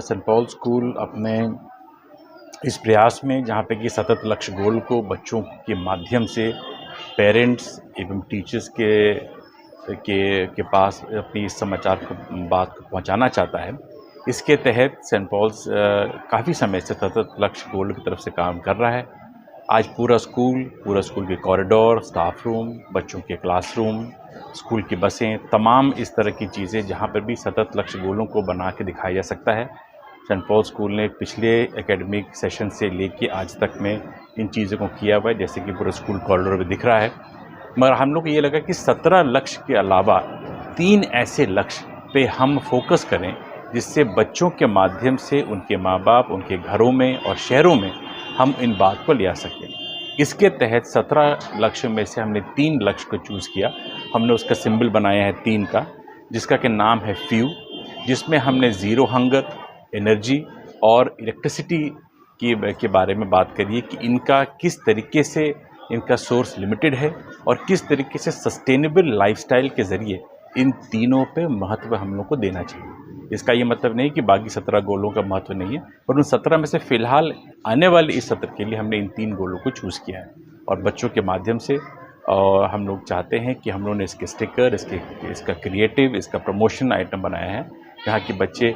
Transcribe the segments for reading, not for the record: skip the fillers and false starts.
Saint Paul school अपने इस प्रयास में जहाँ पे कि सतत लक्ष्य गोल को बच्चों के माध्यम से पेरेंट्स एवं टीचर्स के पास अपनी इस समाचार को बात को पहुँचाना चाहता है, इसके तहत सेंट पॉल्स काफ़ी समय से सतत लक्ष्य गोल की तरफ से काम कर रहा है। आज पूरा स्कूल के कॉरिडोर, स्टाफ रूम, बच्चों के क्लासरूम, स्कूल की बसें, तमाम इस तरह की चीज़ें जहाँ पर भी सतत लक्ष्य गोलों को बना के दिखाया जा सकता है। सेंट पॉल स्कूल ने पिछले एकेडमिक सेशन से लेके आज तक में इन चीज़ों को किया हुआ है, जैसे कि पूरा स्कूल कॉरिडोर में दिख रहा है। मगर हम लोग को ये लगा कि 17 लक्ष्य के अलावा 3 ऐसे लक्ष्य पे हम फोकस करें जिससे बच्चों के माध्यम से उनके माँ बाप, उनके घरों में और शहरों में हम इन बात को ले आ सकें। इसके तहत 17 लक्ष्य में से हमने 3 लक्ष्य को चूज़ किया। हमने उसका सिंबल बनाया है 3 का, जिसका कि नाम है F.E.W, जिसमें हमने ज़ीरो हंगर, एनर्जी और इलेक्ट्रिसिटी के बारे में बात करिए कि इनका किस तरीके से इनका सोर्स लिमिटेड है और किस तरीके से सस्टेनेबल लाइफस्टाइल के ज़रिए इन तीनों पे महत्व हम लोग को देना चाहिए। इसका ये मतलब नहीं कि बाकी 17 गोलों का महत्व नहीं है, पर उन 17 में से फ़िलहाल आने वाले इस सत्र के लिए हमने इन 3 गोलों को चूज़ किया है और बच्चों के माध्यम से और हम लोग चाहते हैं कि हम लोगों ने इसके स्टिकर, इसका क्रिएटिव, इसका प्रमोशन आइटम बनाया है, जहाँ कि बच्चे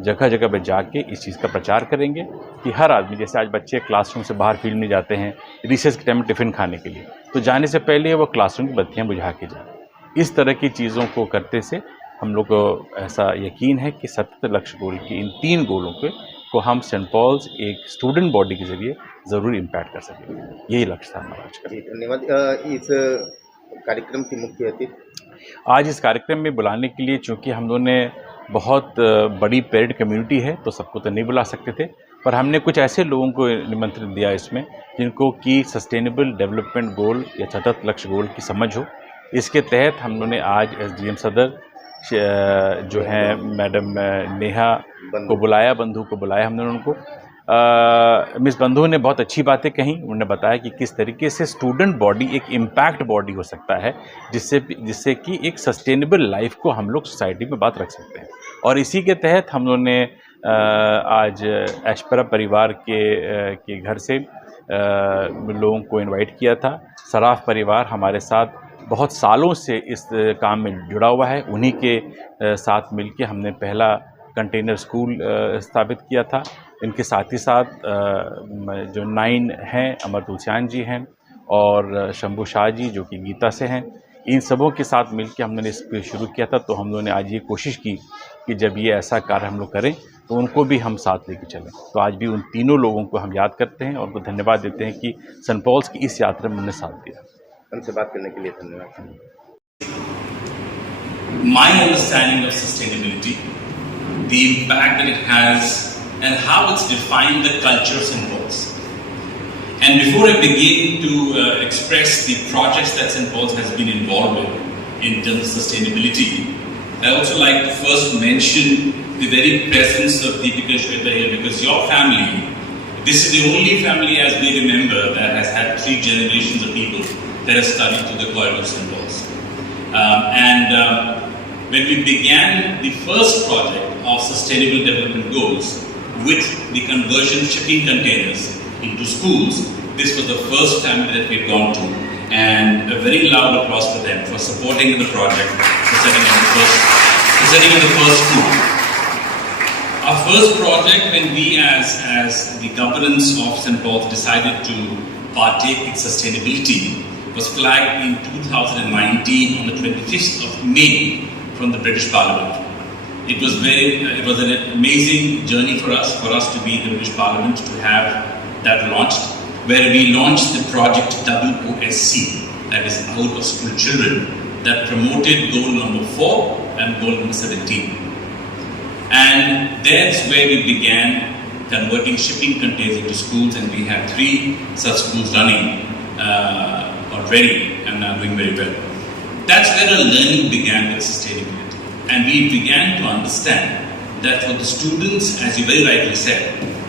जगह जगह पर जाके इस चीज़ का प्रचार करेंगे कि हर आदमी, जैसे आज बच्चे क्लासरूम से बाहर फील्ड में जाते हैं रिसेस के टाइम में टिफ़िन खाने के लिए, तो जाने से पहले वो क्लासरूम की बत्तियाँ बुझा के जाए। इस तरह की चीज़ों को करते से हम लोग को ऐसा यकीन है कि सतत लक्ष्य गोल की इन 3 गोलों को हम सेंट पॉल्स एक स्टूडेंट बॉडी के ज़रिए ज़रूर इम्पैक्ट कर सकेंगे। यही लक्ष्य था हमारा आज का। जी, धन्यवाद। इस कार्यक्रम की मुख्य अतिथि आज इस कार्यक्रम में बुलाने के लिए, चूँकि हम लोगों ने बहुत बड़ी पेरेड कम्युनिटी है तो सबको तो नहीं बुला सकते थे, पर हमने कुछ ऐसे लोगों को निमंत्रण दिया इसमें जिनको कि सस्टेनेबल डेवलपमेंट गोल या सतत लक्ष्य गोल की समझ हो। इसके तहत हम लोगों ने आज SDM सदर जो हैं मैडम नेहा बंधु को बुलाया हमने उनको। मिस बंधु ने बहुत अच्छी बातें कहीं। उन्होंने बताया कि किस तरीके से स्टूडेंट बॉडी एक इम्पैक्ट बॉडी हो सकता है, जिससे कि एक सस्टेनेबल लाइफ को हम लोग सोसाइटी में बात रख सकते हैं। और इसी के तहत हम लोगों ने आज ऐशपरा परिवार के घर से लोगों को इनवाइट किया था। सराफ परिवार हमारे साथ बहुत सालों से इस काम में जुड़ा हुआ है। उन्हीं के साथ मिलके हमने पहला कंटेनर स्कूल स्थापित किया था। इनके साथ ही साथ जो 9 हैं, अमर तुलसियान जी हैं और शंभू शाह जी जो कि गीता से हैं, इन सबों के साथ मिलके हमने इसको शुरू किया था। तो हम लोगों ने आज ये कोशिश की कि जब ये ऐसा कार्य हम लोग करें तो उनको भी हम साथ लेके चलें। तो आज भी उन तीनों लोगों को हम याद करते हैं और उनको धन्यवाद देते हैं कि सेंट पॉल्स की इस यात्रा में उन्होंने साथ दिया। हमसे बात करने के लिए धन्यवाद। My understanding of sustainability, the impact that it has, and how it's defined the culture of St. Paul's. And before I begin to express the projects that St. Paul's has been involved in terms of sustainability, I also like to first mention the very presence of Deepika Shweta here, because your family, this is the only family as we remember that has had 3 generations of people that have studied through the corridor of St. Paul's. When we began the first project of sustainable development goals with the conversion of shipping containers into schools, this was the first family that we had gone to, and a very loud applause for them for supporting the project, for setting up the first school. Our first project, when we as the governance of St. Paul's decided to partake in sustainability, was flagged in 2019 on the 25th of May from the British Parliament. It was an amazing journey for us to be in the British Parliament, to have that launched, where we launched the project WOSC, that is Out of School Children, that promoted goal number 4 and goal number 17. And that's where we began converting shipping containers into schools, and we have 3 such schools running already and are doing very well. That's where our learning began with sustainability. And we began to understand that for the students, as you very rightly said,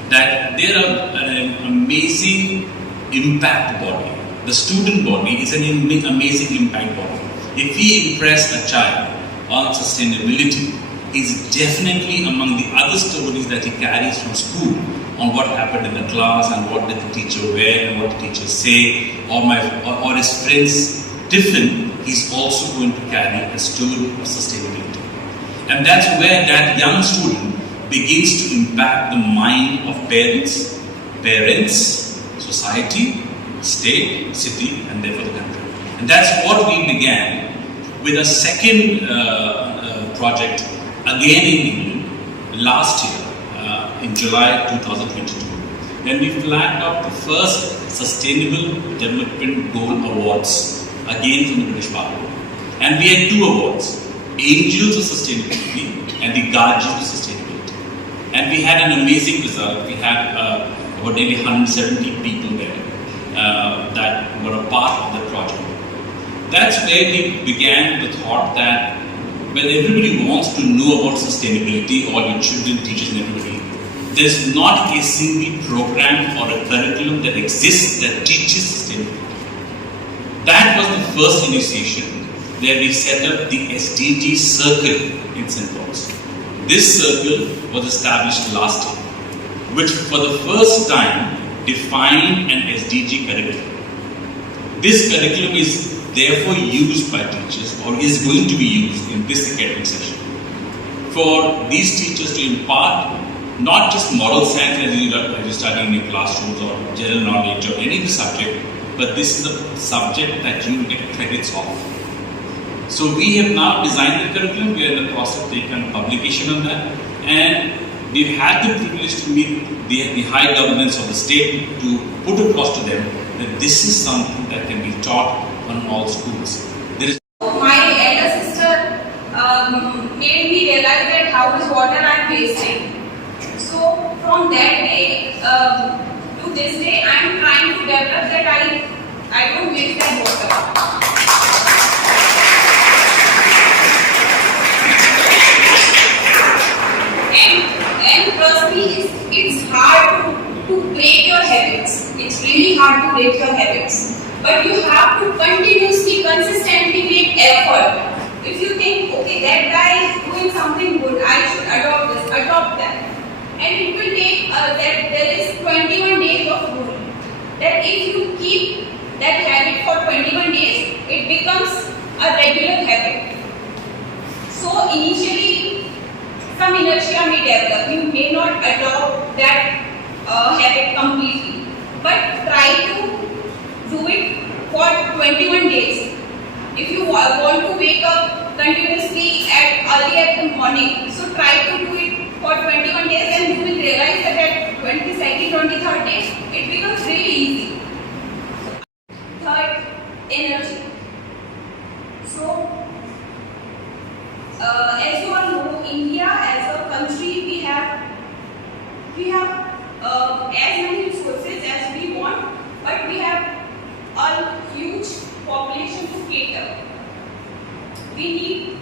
that they are an amazing impact body. The student body is an amazing impact body. If we impress a child on sustainability, is definitely among the other stories that he carries from school on what happened in the class and what did the teacher wear and what the teacher say, or his friends tiffin. He's also going to carry a story of sustainability, and that's where that young student begins to impact the mind of parents, society, state, city, and therefore the country. And that's what we began with a second project again in England last year in July 2022. Then we flagged off the first Sustainable Development Goal Awards again from the British Parliament. And we had two awards, Angels of Sustainability and the Guardians of Sustainability. And we had an amazing result. We had about nearly 170 people there that were a part of the project. That's where we began the thought that when everybody wants to know about sustainability, all your children, teachers and everybody, there's not a single program or a curriculum that exists that teaches sustainability. That was the first initiation where we set up the SDG Circle in St. Paul's. This circle was established last year, which for the first time defined an SDG curriculum. This curriculum is therefore used by teachers, or is going to be used in this academic session, for these teachers to impart not just moral science as you study in your classrooms or general knowledge or any other subject, but this is a subject that you get credits of. So we have now designed the curriculum. We are in the process of taking publication on that, and we've had the privilege to meet the high governance of the state to put across to them that this is something that can be taught on all schools. There is my elder sister made me realize that how much water I am wasting. So from that day to this day, I am trying to develop that I don't waste that water. And trust me, it's hard to break your habits. It's really hard to break your habits. But you have to continuously, consistently make effort. If you think, okay, that guy is doing something good, I should adopt that. And it will take, there is 21 days of rule. That if you keep that habit for 21 days, it becomes a regular habit. So initially, some inertia may develop. You may not adopt that habit completely. But try to do it for 21 days. If you want to wake up continuously early at the morning, so try to do it for 21 days and you will realize that at 22nd, 23rd day, it becomes really easy. Third, energy. So, as you all know, India as a country, we have as many resources as we want, but we have a huge population to cater. We need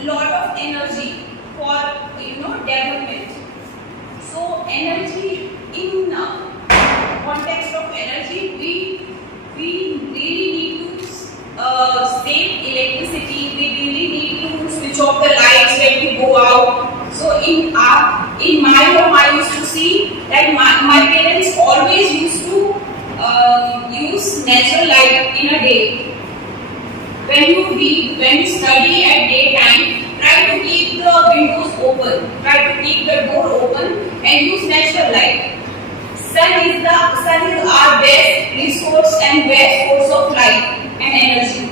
a lot of energy for development. So energy, in context of energy, we really need to save electricity. We really need to switch off the lights when we go out. So in my home, I used to see that my parents always used to use natural light in a day. When you read, when you study at daytime, try to keep the windows open, try to keep the door open and use natural light. Sun is our best resource and best source of light and energy.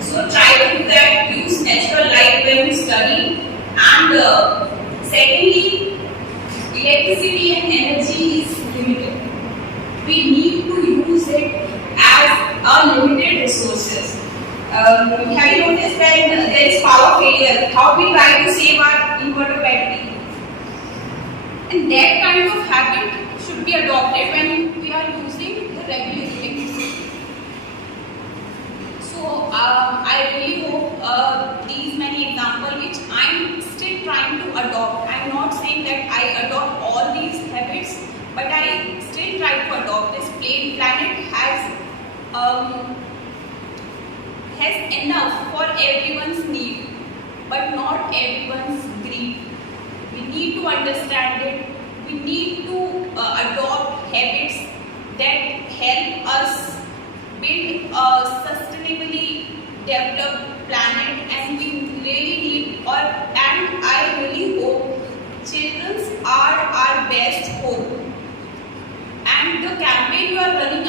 So try to do that, use natural light when you study. And secondly, electricity and energy is limited. We need to use it as unlimited resources. Have you noticed when there is power failure, how we try to save our inverter battery? And that kind of habit should be adopted when we are using the regular electricity. So I really hope these many examples which I am still trying to adopt. I am not saying that I adopt all these habits, but I still try to adopt. This planet has enough for everyone's need. but not everyone's greed. We need to understand it. We need to adopt habits that help us build a sustainably developed planet, and we really need, and I really hope children are our best hope. And the campaign you are running